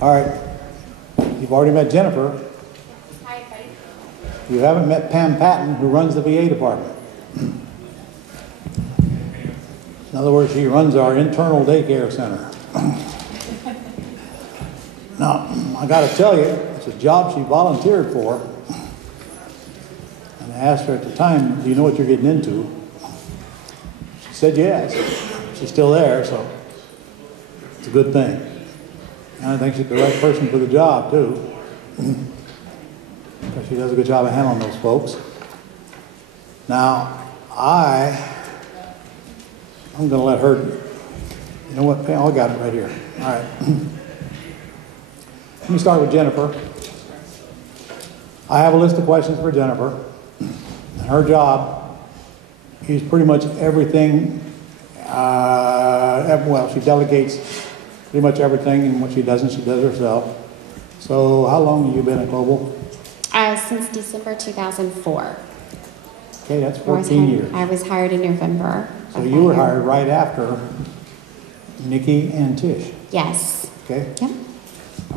All right. You've already met Jennifer. Hi, buddy. You haven't met Pam Patton, who runs the VA department. In other words, she runs our internal daycare center. Now, I got to tell you, it's a job she volunteered for. And I asked her at the time, do you know what you're getting into? She said yes. She's still there, so it's a good thing. And I think she's the right person for the job, too. Because she does a good job of handling those folks. Now, I'm going to let her, you know what, Pam? I got it right here. All right. Let me start with Jennifer. I have a list of questions for Jennifer. And her job is pretty much everything, well, she delegates pretty much everything, and what she doesn't, she does herself. So how long have you been at Global? Since December 2004. Okay, that's 14 years. I was hired in November. So you were hired right after Nikki and Tish. Yes. Okay. Yep.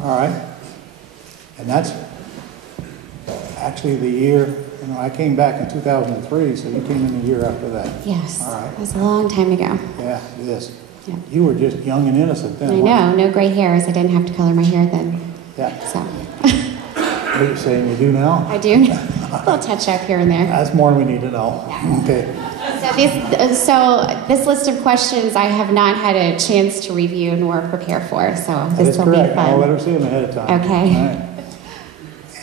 All right. And that's actually the year, I came back in 2003, so you came in a year after that. Yes. All right. It was a long time ago. Yeah, it is. Yep. You were just young and innocent then. I know, no gray hairs. I didn't have to color my hair then. Yeah. So. Are you saying you do now? I do. A little touch up here and there. That's more than we need to know. Yeah. Okay. So this list of questions I have not had a chance to review nor prepare for, so this will be fun. I'll let her see them ahead of time. Okay. All right.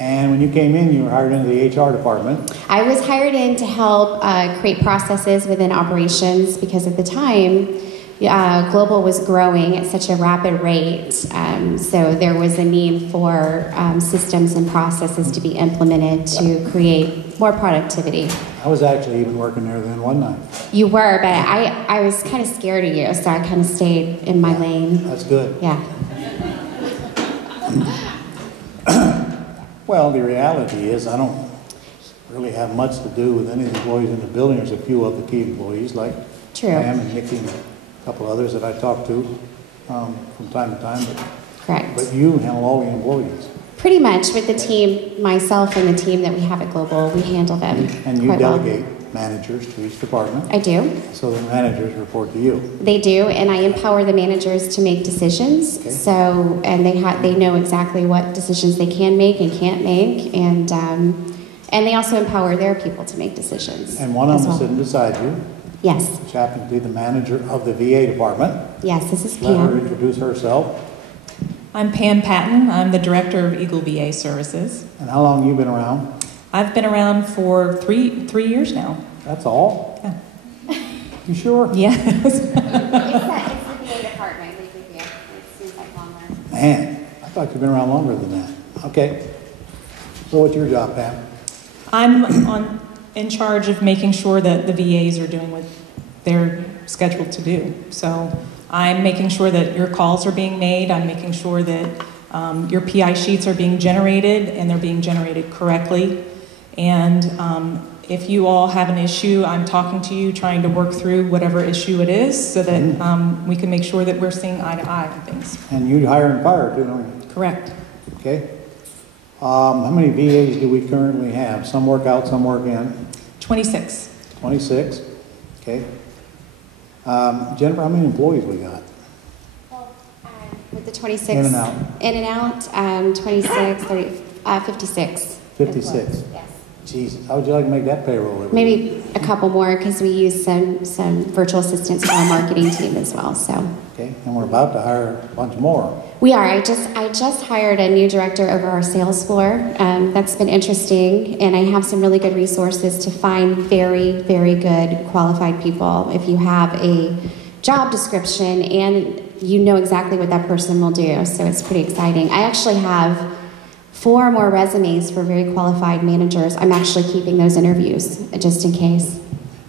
And when you came in, you were hired into the HR department. I was hired in to help create processes within operations because at the time, Global was growing at such a rapid rate, so there was a need for systems and processes to be implemented to create more productivity. I was actually even working there then, wasn't I? You were, but I was kind of scared of you, so I kind of stayed in my lane. That's good. Yeah. Well, the reality is I don't really have much to do with any of the employees in the building. There's a few of the key employees like True. Pam and Nikki and a couple others that I talk to from time to time. Correct. But you handle all the employees. Pretty much with the team, myself and the team that we have at Global, we handle them And you quite delegate well. managers to each department. I do. So the managers report to you. They do, and I empower the managers to make decisions. Okay. So, and they know exactly what decisions they can make and can't make, and they also empower their people to make decisions. And one of them is sitting beside you, Yes. which happens to be the manager of the VA department. Yes, this is Let her Pam. introduce herself. I'm Pam Patton. I'm the director of Eagle VA Services. And how long have you been around? I've been around for three years now. That's all? Yeah. You sure? Yes. It's the VA department. It seems like longer. Man, I thought you'd been around longer than that. Okay. So what's your job, Pam? I'm in charge of making sure that the VAs are doing what they're scheduled to do. So I'm making sure that your calls are being made. I'm making sure that your PI sheets are being generated and they're being generated correctly. And if you all have an issue, I'm talking to you, trying to work through whatever issue it is so that we can make sure that we're seeing eye to eye on things. And you hire and fire too, don't you? Correct. Okay. How many VAs do we currently have? Some work out, some work in? 26. 26. Okay. Jennifer, how many employees we got? Well, with the 26 In and out. 26, 30, 56. 56. Yes. Jesus, how would you like to make that payroll every week? Maybe a couple more because we use some virtual assistants for our marketing team as well. So. Okay, and we're about to hire a bunch more. We are. I just hired a new director over our sales floor. That's been interesting, and I have some really good resources to find very, very good qualified people. If you have a job description and you know exactly what that person will do, so it's pretty exciting. I actually have 4 more resumes for very qualified managers. I'm actually keeping those interviews just in case.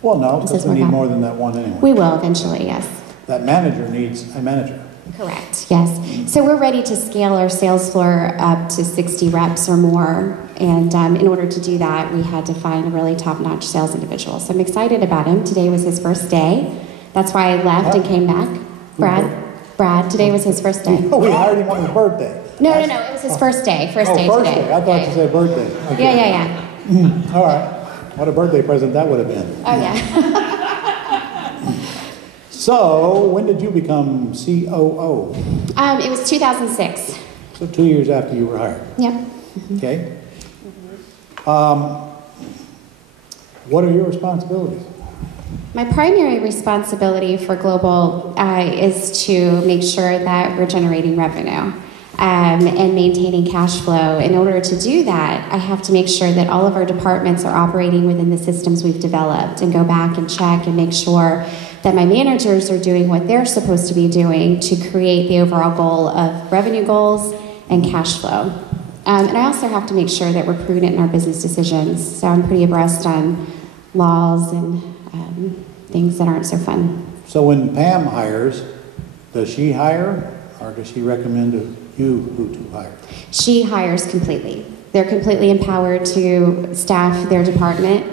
Well, no, because we need more than that one anyway. We will eventually, yes. That manager needs a manager. Correct, yes. So we're ready to scale our sales floor up to 60 reps or more. And in order to do that, we had to find a really top-notch sales individual. So I'm excited about him. Today was his first day. That's why I left and came back. Brad, today was his first day. Oh, we hired him on his birthday. No, it was his first day. First day first today. day. I thought you said birthday. Okay. Yeah. All right. What a birthday present that would have been. Oh, yeah. So, when did you become COO? It was 2006. So 2 years after you were hired. Yep. Okay. What are your responsibilities? My primary responsibility for Global is to make sure that we're generating revenue and maintaining cash flow. In order to do that, I have to make sure that all of our departments are operating within the systems we've developed and go back and check and make sure that my managers are doing what they're supposed to be doing to create the overall goal of revenue goals and cash flow. And I also have to make sure that we're prudent in our business decisions. So I'm pretty abreast on laws and things that aren't so fun. So when Pam hires, does she hire or does she recommend to you who to hire? She hires completely. They're completely empowered to staff their department.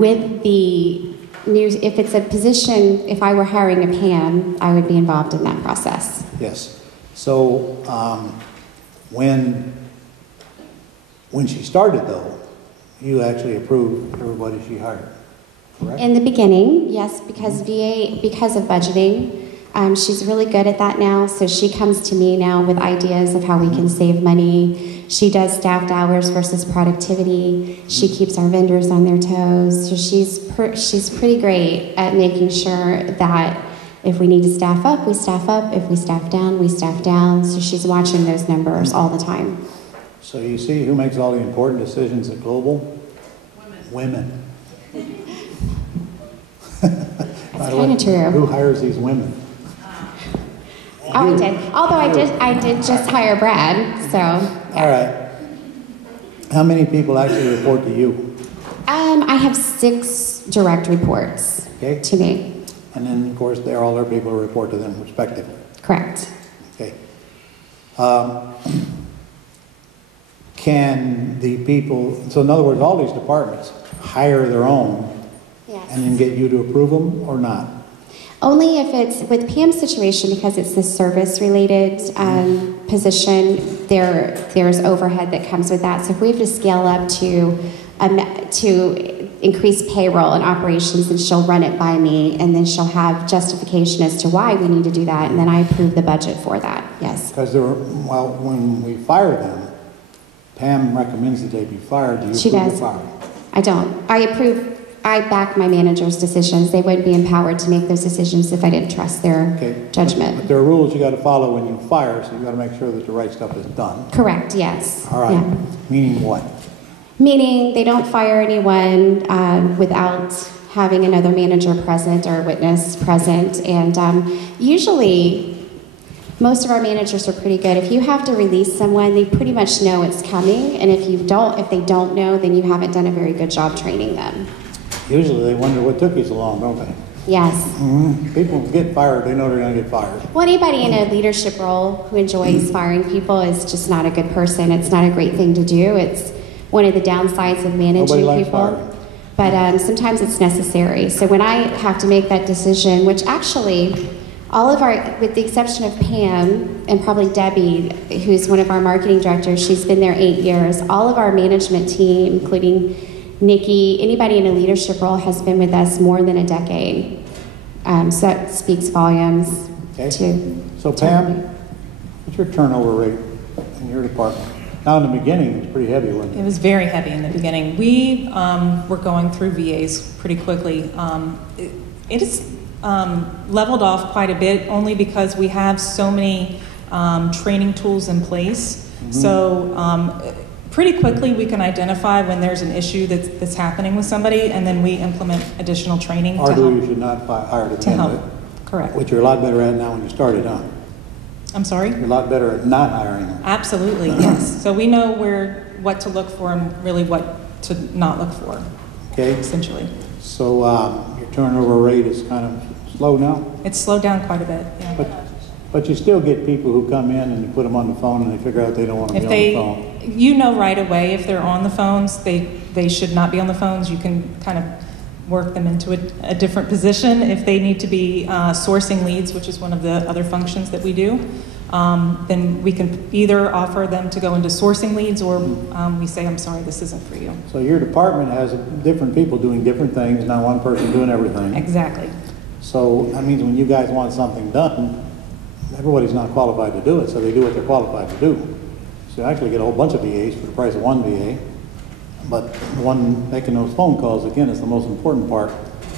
With the new, if it's a position, if I were hiring a Pam, I would be involved in that process. Yes. So when she started though, you actually approved everybody she hired, correct? In the beginning, yes, because of budgeting. She's really good at that now, so she comes to me now with ideas of how we can save money. She does staffed hours versus productivity. She keeps our vendors on their toes. So she's pretty great at making sure that if we need to staff up, we staff up. If we staff down, we staff down. So she's watching those numbers all the time. So you see who makes all the important decisions at Global? Women. That's kind of true. Who hires these women? Oh, I did. Although I did just hire Brad, so. All right. How many people actually report to you? I have 6 direct reports to me. And then, of course, all their people report to them respectively. Correct. Okay. Can the people, so in other words, all these departments hire their own and then get you to approve them or not? Only if it's, with Pam's situation, because it's this service-related position, there's overhead that comes with that. So if we have to scale up to increase payroll and operations, then she'll run it by me, and then she'll have justification as to why we need to do that, and then I approve the budget for that, yes. Because when we fire them, Pam recommends that they be fired. Do you She approve does. the firing? I don't. I back my manager's decisions. They wouldn't be empowered to make those decisions if I didn't trust their judgment. But there are rules you got to follow when you fire, so you got to make sure that the right stuff is done. Correct, yes. All right. Yeah. Meaning what? Meaning they don't fire anyone without having another manager present or a witness present. And usually, most of our managers are pretty good. If you have to release someone, they pretty much know it's coming. And if they don't know, then you haven't done a very good job training them. Usually they wonder what took you so long, don't they? Yes. Mm-hmm. People get fired, they know they're going to get fired. Well, anybody in a leadership role who enjoys firing people is just not a good person. It's not a great thing to do. It's one of the downsides of managing Nobody likes people. firing. But sometimes it's necessary. So when I have to make that decision, which actually all of our, with the exception of Pam and probably Debbie, who's one of our marketing directors, she's been there 8 years, all of our management team, including Nikki, anybody in a leadership role has been with us more than a decade. So that speaks volumes to... So Pam, what's your turnover rate in your department? Now in the beginning, it was pretty heavy, wasn't it? It was very heavy in the beginning. We were going through VAs pretty quickly. It is leveled off quite a bit only because we have so many training tools in place. Mm-hmm. So pretty quickly we can identify when there's an issue that's happening with somebody, and then we implement additional training or to help. you should not hire to help. it. Correct. Which you're a lot better at now when you started, huh? I'm sorry? You're a lot better at not hiring them. Absolutely, yes. So we know what to look for and really what to not look for, essentially. So your turnover rate is kind of slow now? It's slowed down quite a bit, yeah. But you still get people who come in and you put them on the phone and they figure out they don't want to be on the phone. You know right away if they're on the phones, they should not be on the phones. You can kind of work them into a different position if they need to be sourcing leads, which is one of the other functions that we do. then we can either offer them to go into sourcing leads, or we say, I'm sorry, this isn't for you. So your department has different people doing different things, not one person doing everything. Exactly. So that means when you guys want something done, everybody's not qualified to do it, so they do what they're qualified to do. So you actually get a whole bunch of VAs for the price of one VA, but the one making those phone calls, again, is the most important part.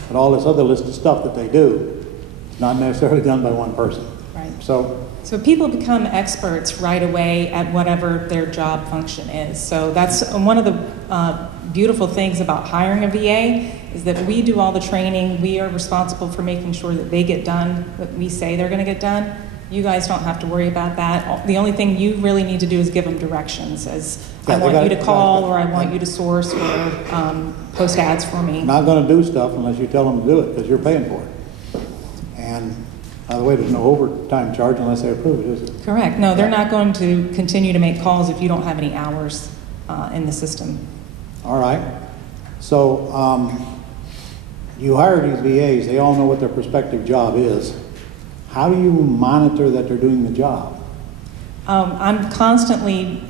But all this other list of stuff that they do is not necessarily done by one person. Right. So people become experts right away at whatever their job function is. So that's one of the beautiful things about hiring a VA, is that we do all the training. We are responsible for making sure that they get done what we say they're going to get done. You guys don't have to worry about that. The only thing you really need to do is give them directions, as I want you to call, or I want you to source, or post ads for me. not going to do stuff unless you tell them to do it, because you're paying for it. And by the way, there's no overtime charge unless they approve it, is it? Correct. No, they're not going to continue to make calls if you don't have any hours in the system. All right. So you hire these VAs, they all know what their prospective job is. How do you monitor that they're doing the job? I'm constantly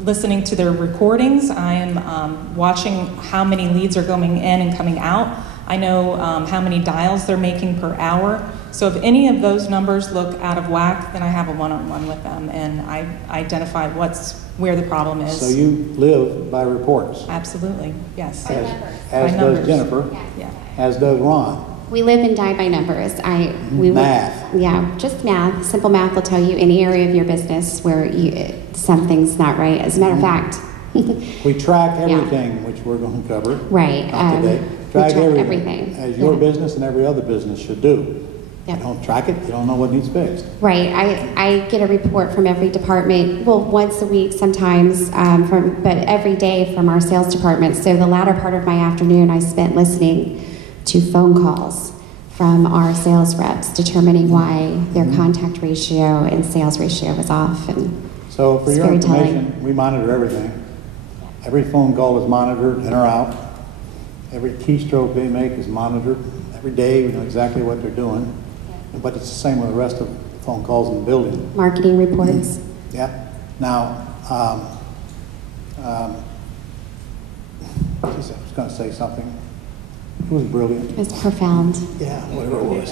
listening to their recordings. I am watching how many leads are going in and coming out. I know how many dials they're making per hour. So if any of those numbers look out of whack, then I have a one-on-one with them, and I identify where the problem is. So you live by reports. Absolutely, yes. As By does numbers. Jennifer, Yeah. as does Ron. We live and die by numbers. Math. Yeah, just math. Simple math will tell you any area of your business where something's not right. As a matter of fact, We track everything, which we're going to cover. right. Not today. We Track track everything, as your business and every other business should do. Yep. You don't track it, you don't know what needs fixed. Right. I get a report from every department, well, once a week sometimes, but every day from our sales department. So the latter part of my afternoon I spent listening to phone calls from our sales reps, determining why their contact ratio and sales ratio was off. And So for it's your very information, telling. we monitor everything. Every phone call is monitored, in or out. Every keystroke they make is monitored. Every day we know exactly what they're doing. But it's the same with the rest of the phone calls in the building. Marketing reports. Yeah. Now, geez, I was going to say something. It was brilliant. It's profound. Yeah, whatever it was.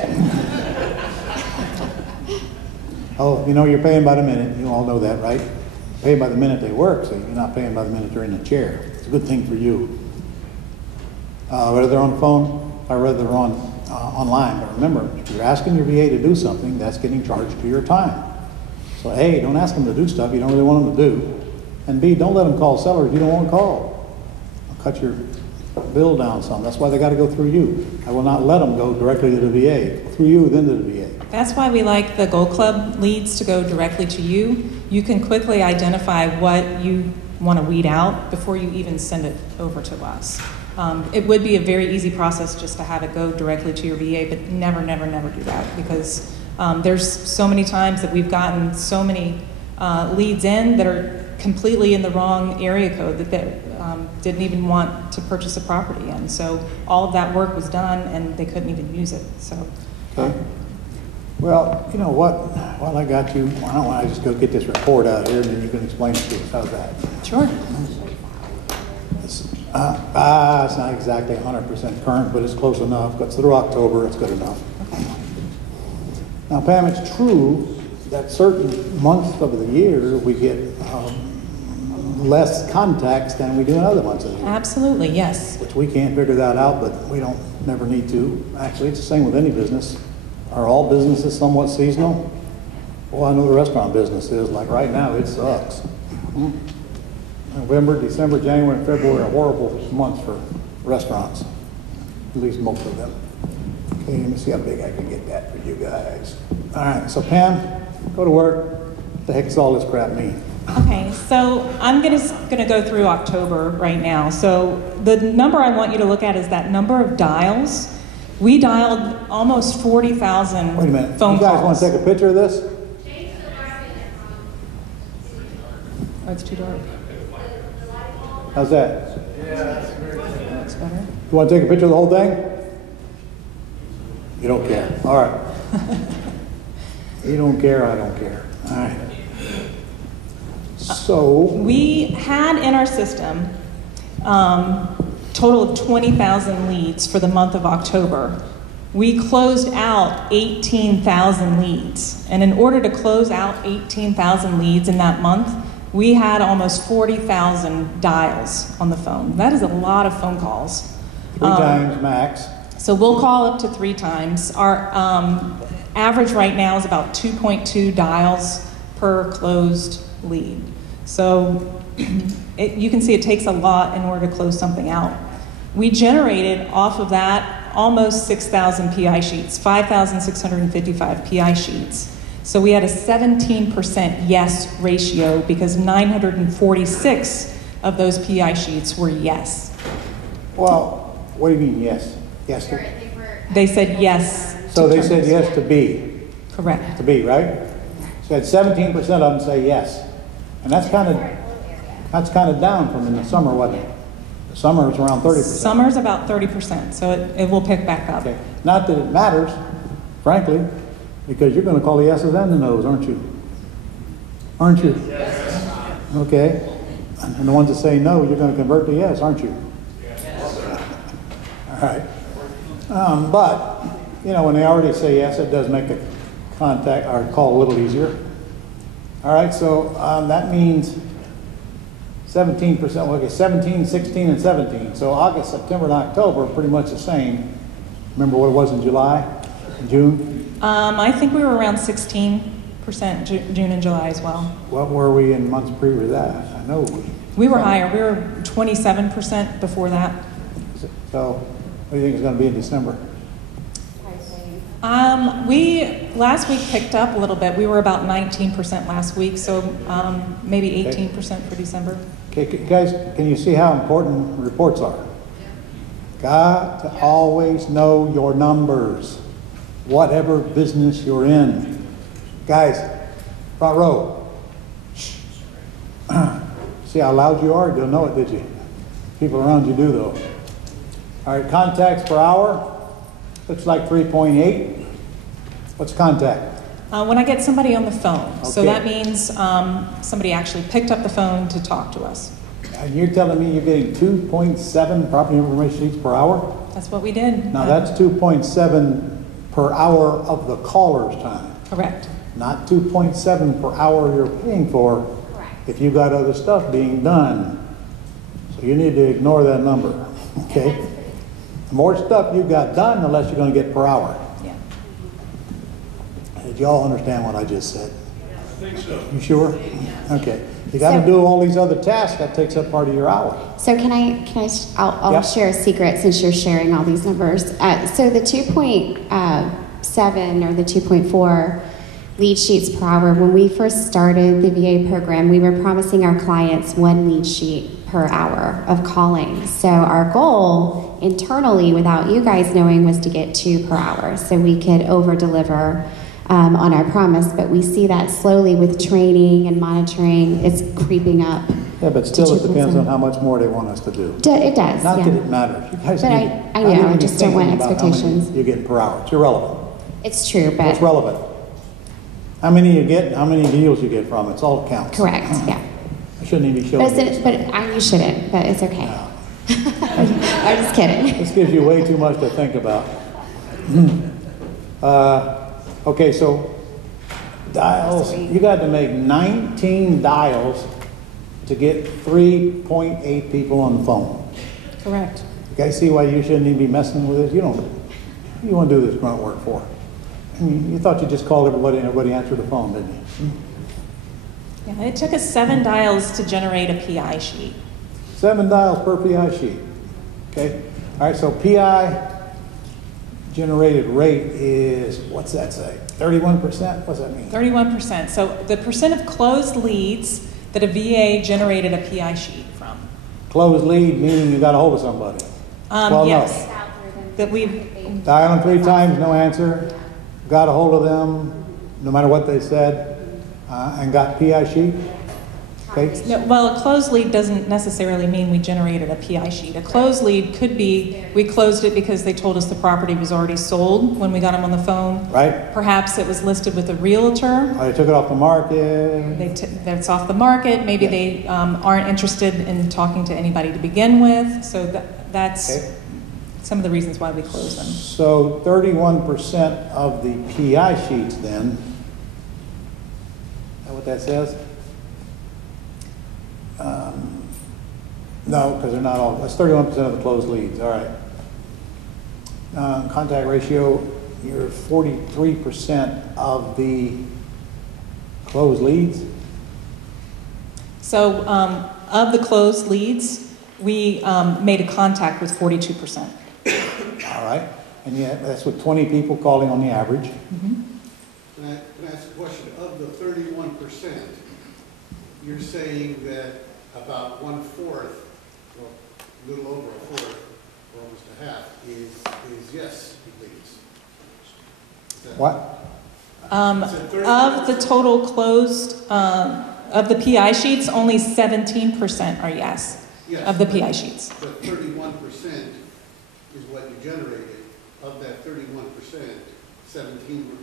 Oh, you know, you're paying by the minute. You all know that, right? Paying by the minute they work, so you're not paying by the minute they're in the chair. It's a good thing for you. Whether they're on the phone or whether they're online. But remember, if you're asking your VA to do something, that's getting charged to your time. So A, don't ask them to do stuff you don't really want them to do. And B, don't let them call sellers you don't want to call. Cut your bill down some. That's why they got to go through you. I will not let them go directly to the VA. Through you, then to the VA. That's why we like the Gold Club leads to go directly to you. You can quickly identify what you want to weed out before you even send it over to us. It would be a very easy process just to have it go directly to your VA, but never, never, never do that, because there's so many times that we've gotten so many leads in that are completely in the wrong area code that they didn't even want to purchase a property in. So all of that work was done and they couldn't even use it. So. Okay. Well, you know what? While I got you, why don't I just go get this report out here and then you can explain it to us. How's that? Sure. It's not exactly 100% current, but it's close enough. It's through October, it's good enough. Okay. Now, Pam, it's true that certain months of the year we get less contacts than we do in other months of the year. Absolutely, yes. Which we can't figure that out, but we don't never need to. Actually, it's the same with any business. Are all businesses somewhat seasonal? Well, I know the restaurant business is. Like right now, it sucks. November, December, January, and February are horrible months for restaurants. At least most of them. Okay, let me see how big I can get that for you guys. All right, so Pam, go to work. What the heck does all this crap mean? Okay, so I'm gonna go through October right now. So the number I want you to look at is that number of dials. We dialed almost 40,000 Wait a minute. phone You guys calls. want to take a picture of this? Oh, it's too dark. How's that? Looks better. You want to take a picture of the whole thing? You don't care. All right. You don't care, I don't care. All right. So, We had in our system total of 20,000 leads for the month of October. We closed out 18,000 leads. And in order to close out 18,000 leads in that month, we had almost 40,000 dials on the phone. That is a lot of phone calls. 3 times max. So we'll call up to 3 times. Our average right now is about 2.2 dials per closed lead. So you can see it takes a lot in order to close something out. We generated off of that almost 6,000 PI sheets, 5,655 PI sheets. So we had a 17% yes ratio because 946 of those PI sheets were yes. Well, what do you mean yes? Yes to? They said yes. So they said yes to B. Correct. To B, right? So had 17% of them say yes. And that's kind of down from in the summer, wasn't it? The summer is around 30%. Summer's about 30%, so it will pick back up. Okay. Not that it matters, frankly, because you're going to call the yeses and the nos, aren't you? Aren't you? Yes. Okay. And the ones that say no, you're going to convert to yes, aren't you? Yes. All right. But, you know, when they already say yes, it does make the contact or call a little easier. All right, so that means 17%, okay, 17, 16, and 17. So August, September, and October are pretty much the same. Remember what it was in July, and June? I think we were around 16% June and July as well. What were we in months previous to that? I know. We were higher. We were 27% before that. So what do you think is going to be in December? We last week picked up a little bit. We were about 19% last week, so maybe 18% for December. Okay, guys, can you see how important reports are? Got to always know your numbers, whatever business you're in. Guys, front row. See how loud you are? You don't know it, did you? People around you do, though. All right, contacts per hour. Looks like 3.8. What's contact? When I get somebody on the phone. Okay. So that means somebody actually picked up the phone to talk to us. And you're telling me you're getting 2.7 property information sheets per hour? That's what we did. Now that's 2.7 per hour of the caller's time. Correct. Not 2.7 per hour you're paying for. Correct. If you've got other stuff being done. So you need to ignore that number, okay? The more stuff you've got done, the less you're going to get per hour. Yeah. Did you all understand what I just said? I think so. You sure? Okay. You got to do all these other tasks. That takes up part of your hour. So I'll Yep. share a secret since you're sharing all these numbers. So the 2.7 or the 2.4 lead sheets per hour, when we first started the VA program, we were promising our clients 1 lead sheet per hour of calling. So our goal internally, without you guys knowing, was to get 2 per hour so we could over-deliver on our promise. But we see that slowly with training and monitoring, it's creeping up. Yeah, but still it depends on how much more they want us to do. It does, Not yeah. that it matters. You guys But need, I know, need to I be just don't want thinking about how many expectations. you're getting per hour. It's irrelevant. It's true, but... What's relevant? How many you get, how many deals you get from it. It's all counts. Correct, yeah. I shouldn't even be showing you. You shouldn't, but it's okay. No. I'm just kidding. This gives you way too much to think about. Okay, so dials, you got to make 19 dials to get 3.8 people on the phone. Correct. You guys see why you shouldn't even be messing with this? You want to do this grunt work for? I mean, you thought you just called everybody and everybody answered the phone, didn't you? Yeah, it took us 7 dials to generate a PI sheet. 7 dials per PI sheet. Okay. All right. So PI generated rate is, what's that say? 31%? What's that mean? 31%. So the percent of closed leads that a VA generated a PI sheet from. Closed lead meaning you got a hold of somebody. Well, Yes. no. That we've Dial them 3 times, no answer. Got a hold of them, no matter what they said, and got PI sheet. Okay? No, well, a closed lead doesn't necessarily mean we generated a PI sheet. A closed lead could be we closed it because they told us the property was already sold when we got them on the phone. Right? Perhaps it was listed with a realtor. Or they took it off the market. That's off the market. Maybe they aren't interested in talking to anybody to begin with. So that's Okay. some of the reasons why we close them. So 31% of the PI sheets then, is that what that says? No, because they're not all, that's 31% of the closed leads, all right. Contact ratio, you're 43% of the closed leads? So of the closed leads, we made a contact with 42%. All right, and yeah, that's with 20 people calling on the average. Mm-hmm. Can I ask a question? Of the 31%, you're saying that about 1/4, or a little over a fourth, or almost a half, is yes, please. What? Of the total closed, of the PI sheets, only 17% are yes, Yes, of the PI sheets. but 31% is what you generated. Of that 31%, 17,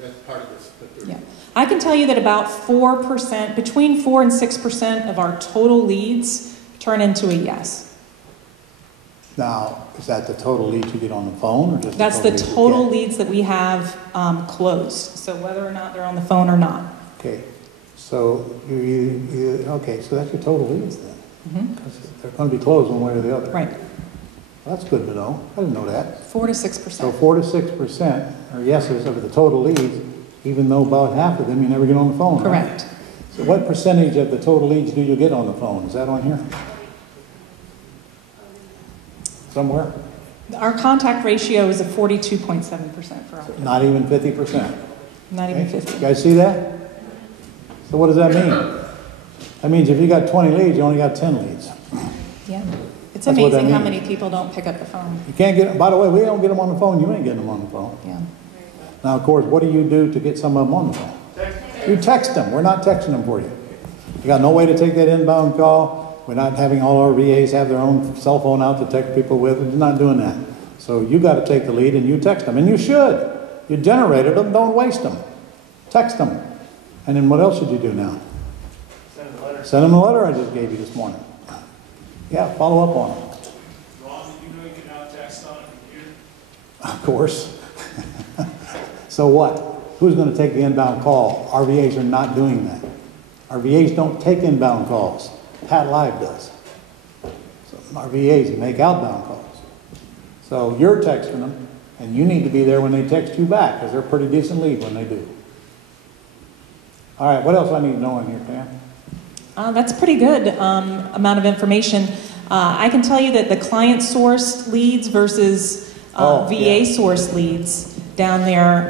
that's part of this. Yeah. I can tell you that about 4%, between 4 and 6% of our total leads turn into a yes. Now, is that the total leads you get on the phone, or just That's the leads you total get? leads that we have closed. So whether or not they're on the phone or not. Okay, so okay, so that's your total leads then. Mm-hmm. 'Cause they're going to be closed one way or the other. Right. Well, that's good to know. I didn't know that. 4 to So 6%. 4 to 6% are yeses of the total leads, even though about half of them you never get on the phone. Right? Correct. So what percentage of the total leads do you get on the phone? Is that on here? Somewhere? Our contact ratio is a 42.7% for our, Not even 50%. not even Okay? 50. You guys see that? So what does that mean? That means if you got 20 leads, you only got 10 leads. Yeah. It's That's what that amazing how means. many people don't pick up the phone. You can't get, by the way, we don't get them on the phone, you ain't getting them on the phone. Yeah. Now, of course, what do you do to get some of them on the phone? You text them. We're not texting them for you. You got no way to take that inbound call. We're not having all our VAs have their own cell phone out to text people with. We're not doing that. So you got to take the lead and you text them. And you should. You generated them. Don't waste them. Text them. And then what else should you do now? Send a letter. Send them the letter I just gave you this morning. Yeah, follow up on them. Ron, did you know you can now text on a computer? Of course. So what? Who's going to take the inbound call? Our VAs are not doing that. Our VAs don't take inbound calls. Pat Live does. So our VAs make outbound calls. So you're texting them, and you need to be there when they text you back, because they're a pretty decent lead when they do. All right, what else I need to know in here, Pam? That's a pretty good amount of information. I can tell you that the client source leads versus VA source leads down there,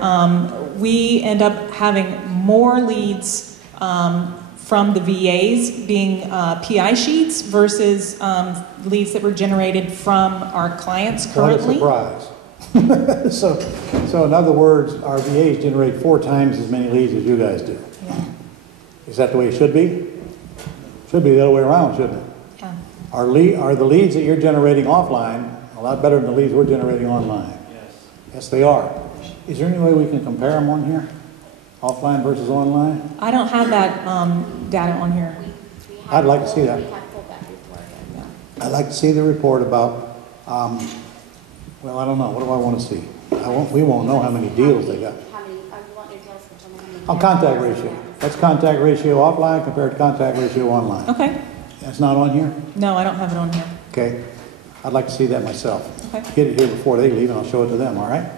we end up having more leads from the VAs being PI sheets versus leads that were generated from our clients currently. What a surprise. So in other words, our VAs generate 4 times as many leads as you guys do. Yeah. Is that the way it should be? Should be the other way around, shouldn't it? Yeah. Are the leads that you're generating offline a lot better than the leads we're generating online? Yes. Yes, they are. Is there any way we can compare them on here? Offline versus online? I don't have that data on here. I'd like to see that. We have pulled that report. Yeah. I'd like to see the report about, well, I don't know. What do I want to see? We won't know how many deals they got. How many, you want your deals for how many? Oh, contact ratio. That's contact ratio offline compared to contact ratio online. Okay. That's not on here? No, I don't have it on here. Okay. I'd like to see that myself. Okay. Get it here before they leave and I'll show it to them, all right?